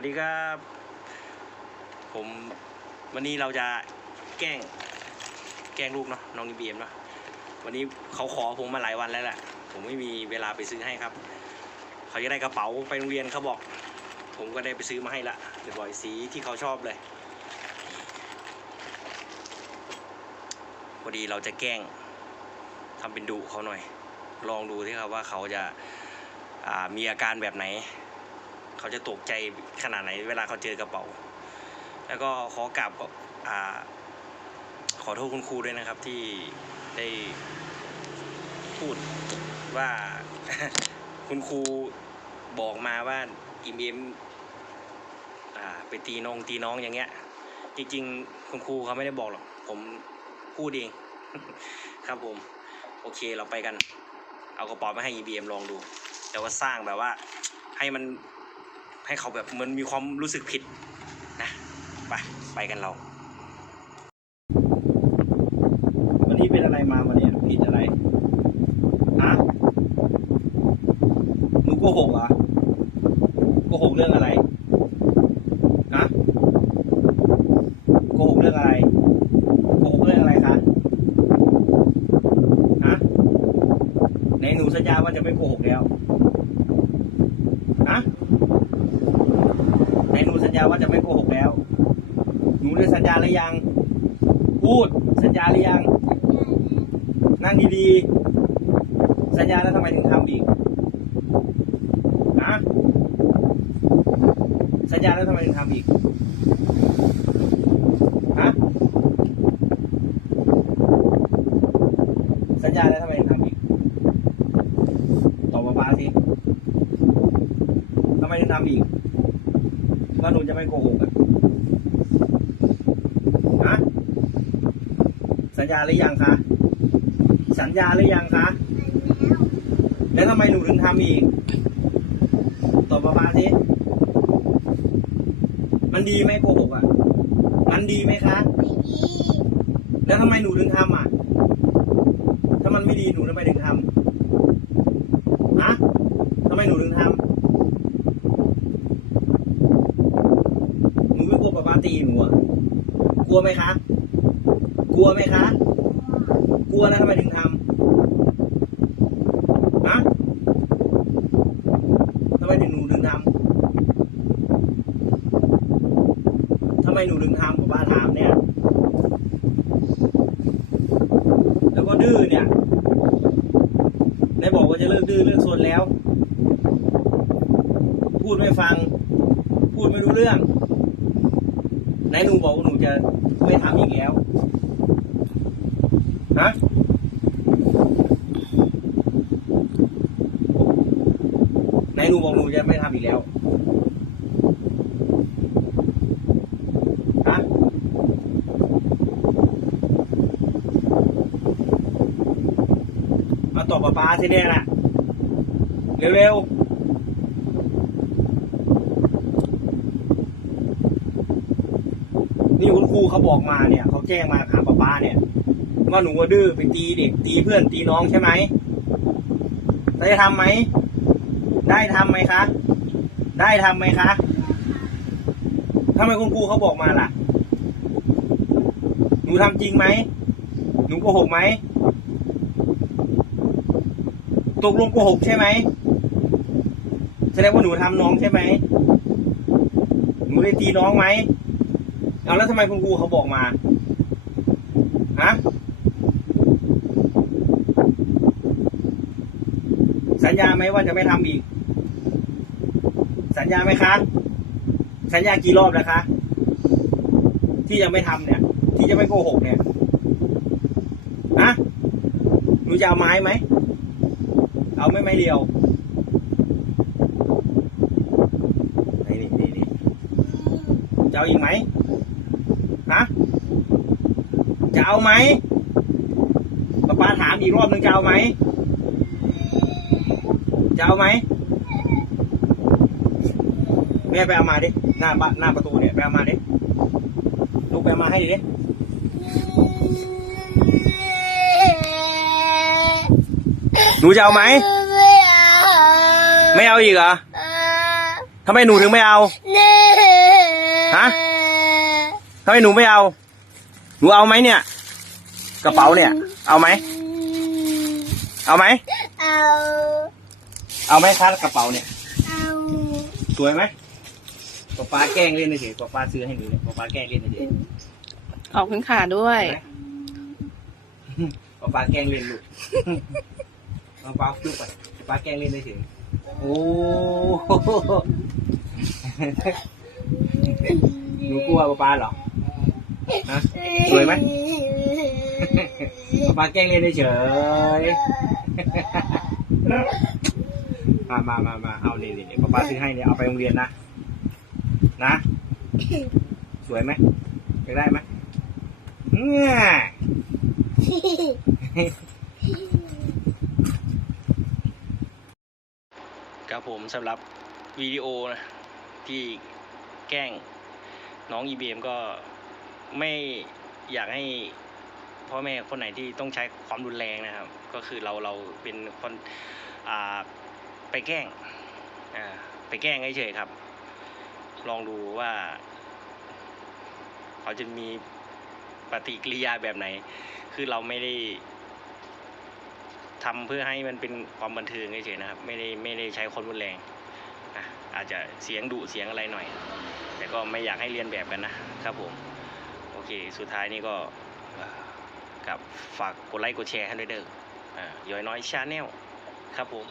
วัสดีครับ ผมวันนี้เราจะแกล้ง แกล้งลูกเนาะน้องนีบีเอ็มเนาะวันนี้เขาขอผมมาหลายวันแล้วแหละผมไม่มีเวลาไปซื้อให้ครับ เขาจะได้กระเป๋าไปโรงเรียนเขาบอก ผมก็ได้ไปซื้อมาให้ละเดี๋ยวบ่อยสีที่เขาชอบเลยพอดีเราจะแกล้งทำเป็นดุเขาหน่อย ลองดูที่ครับว่าเขาจะามีอาการแบบไหน เขาจะตกใจขนาดไหน เวลาเขาเจอกระเป๋า แล้วก็ขอกราบอขอโทษคุณครูด้วยนะครับที่ได้พูดว่าคุณครูบอกมาว่าอิมเอ็มไปตีน้องตีน้องอย่างเงี้ย จริง ๆ คุณครูเขาไม่ได้บอกหรอก ผมพูดเอง ครับผม โอเคเราไปกัน เอากระเป๋ามาให้ EBM ลองดูแต่ว่าสร้างแบบว่าให้มัน ให้เขาแบบเหมันมีความรู้สึกผิดนะไปไปกันเรา วันนี้เป็นอะไรมาวันนี้ผิดอะไรฮะหนูโกหกเหรอโกหกเรื่องอะไรฮะโกหกเรื่องอะไรโกหกเรื่องอะไรคะฮะไหนหนูสัญญาว่าจะไม่โกหกแล้วฮะไหนหนูสัญญา ว่าจะไม่โกหกแล้ว หนูได้สัญญาหรือยัง พูดสัญญาหรือยัง นั่งดีๆ สัญญาแล้วทำไมถึงทำอีกนะสัญญาแล้วทำไมถึงทำอีกฮะสัญญาแล้วทำไมถึงทำอีก ตอบมาป้าสิทำไมถึงทำอีกว่า หนูจะไม่โกหกอะฮะสัญญาหรือยังคะสัญญาหรือยังคะแล้วทำไมหนูถึงทำอีกตอบมาบ้าสิมันดีไหมโกหกอะ มันดีไหมคะแล้วทำไมหนูถึงทำอะ ถ้ามันไม่ดีหนูทำไมถึงทำฮะทำไมหนูถึงทำหนูไม่กลัวป้าป้าตีหนูอะ กลั วไหมคะ กลัวไหมคะ กลัวแล้วทำไมถึงทำฮะทำไมถึงหนูถึงทำทำไมหนูถึงทำผมว่าถามเนี่ย แล้วก็ดื้อเนี่ย ได้บอกว่าจะเลิกดื้อเลิกซนแล้ว พูดไม่ฟัง พูดไม่รู้เรื่องไหนหนูบอกว่าหนูจะ ไม่ทำอีกแล้วฮะไหนหนูบอกหนูจะไม่ทำอีกแล้วฮะมาตอบป้าป้าสิเนี่ยนะเร็วๆ นี่คุณครูเขาบอกมาเนี่ยเขาแจ้งมาหาป้าป้าเนี่ยว่าหนูว่าดื้อไปตีเด็กตีเพื่อนตีน้องใช่ไหมได้ทำไหม ได้ทำไหมคะ ได้ทำไหมคะทำไมคุณครูเขาบอกมาล่ะ หนูทำจริงไหม หนูโกหกไหม ตกลงโกหกใช่ไหม แสดงว่าหนูทำน้องใช่ไหม หนูได้ตีน้องไหม เอาแล้วทำไมคุณครูเขาบอกมาฮะสัญญาไหมว่าจะไม่ทำอีก สัญญาไหมคะ สัญญากี่รอบแล้วคะ ที่ยังไม่ทำเนี่ย ที่จะไม่โกหกเนี่ยนะหนูจะเอาไม้ไหม เอาไม่ไม้เดียวนี่นี่นี่นี่จะเอาอีกไหมฮะ จะเอาไหมป้าป้าถามอีกรอบหนึ่งจะเอาไหมจะเอาไหมแม่ไปเอามาดิหน้าบ้านหน้าประตูเนี่ยไปเอามาดิลูกไปเอามาให้ดิหนูจะเอาไหมไม่เอาอีกเหรอทำไมหนูถึงไม่เอานี่ทำไมหนูไม่เอา หนูเอาไหมเนี่ย กระเป๋าเนี่ย เอาไหม เอาไหม เอา เอาไหมคะกระเป๋าเนี่ย เอา สวยไหมป๊าป๊าแกล้งเล่นเฉยๆป๊าป๊าซื้อให้หนูเนี่ยป๊าป๊าแกล้งเล่นเฉยขอบคุณค่ะด้วยๆป๊าป๊าแกล้งเล่นลูกป๊าป๊าจุ๊บไปป๊าป๊าแกล้งเล่นเฉยๆโอ้โหหนูกลัวป๊าป๊าเหรอ ฮะสวยไหมป๊าป๊าแกล้งเล่นเฉยๆมามามามาเอานี่นี่ป๊าป๊าซื้อให้เนี่ยเอาไปโรงเรียนนะ นะ สวยไหมอยากได้ไหมเนี่ยครับผมสำหรับวิดีโอนะที่แกล้งน้อง EBM ก็ ไม่อยากให้พ่อแม่คนไหนที่ต้องใช้ความรุนแรงนะครับ ก็คือเราเราเป็นคนไปแกล้งไปแกล้งเฉยๆครับ ลองดูว่า เขาจะมีปฏิกิริยาแบบไหน คือเราไม่ได้ทำเพื่อให้มันเป็นความบันเทิงเฉยๆนะครับ ไม่ได้ไม่ได้ใช้ความรุนแรงอาจจะเสียงดุเสียงอะไรหน่อย แต่ก็ไม่อยากให้เรียนแบบกันนะครับผม เค สุดท้ายนี่ก็กับฝากกดไลค์กดแชร์ให้ด้วยเด้ออ่าย้อยน้อยชาแนลครับผม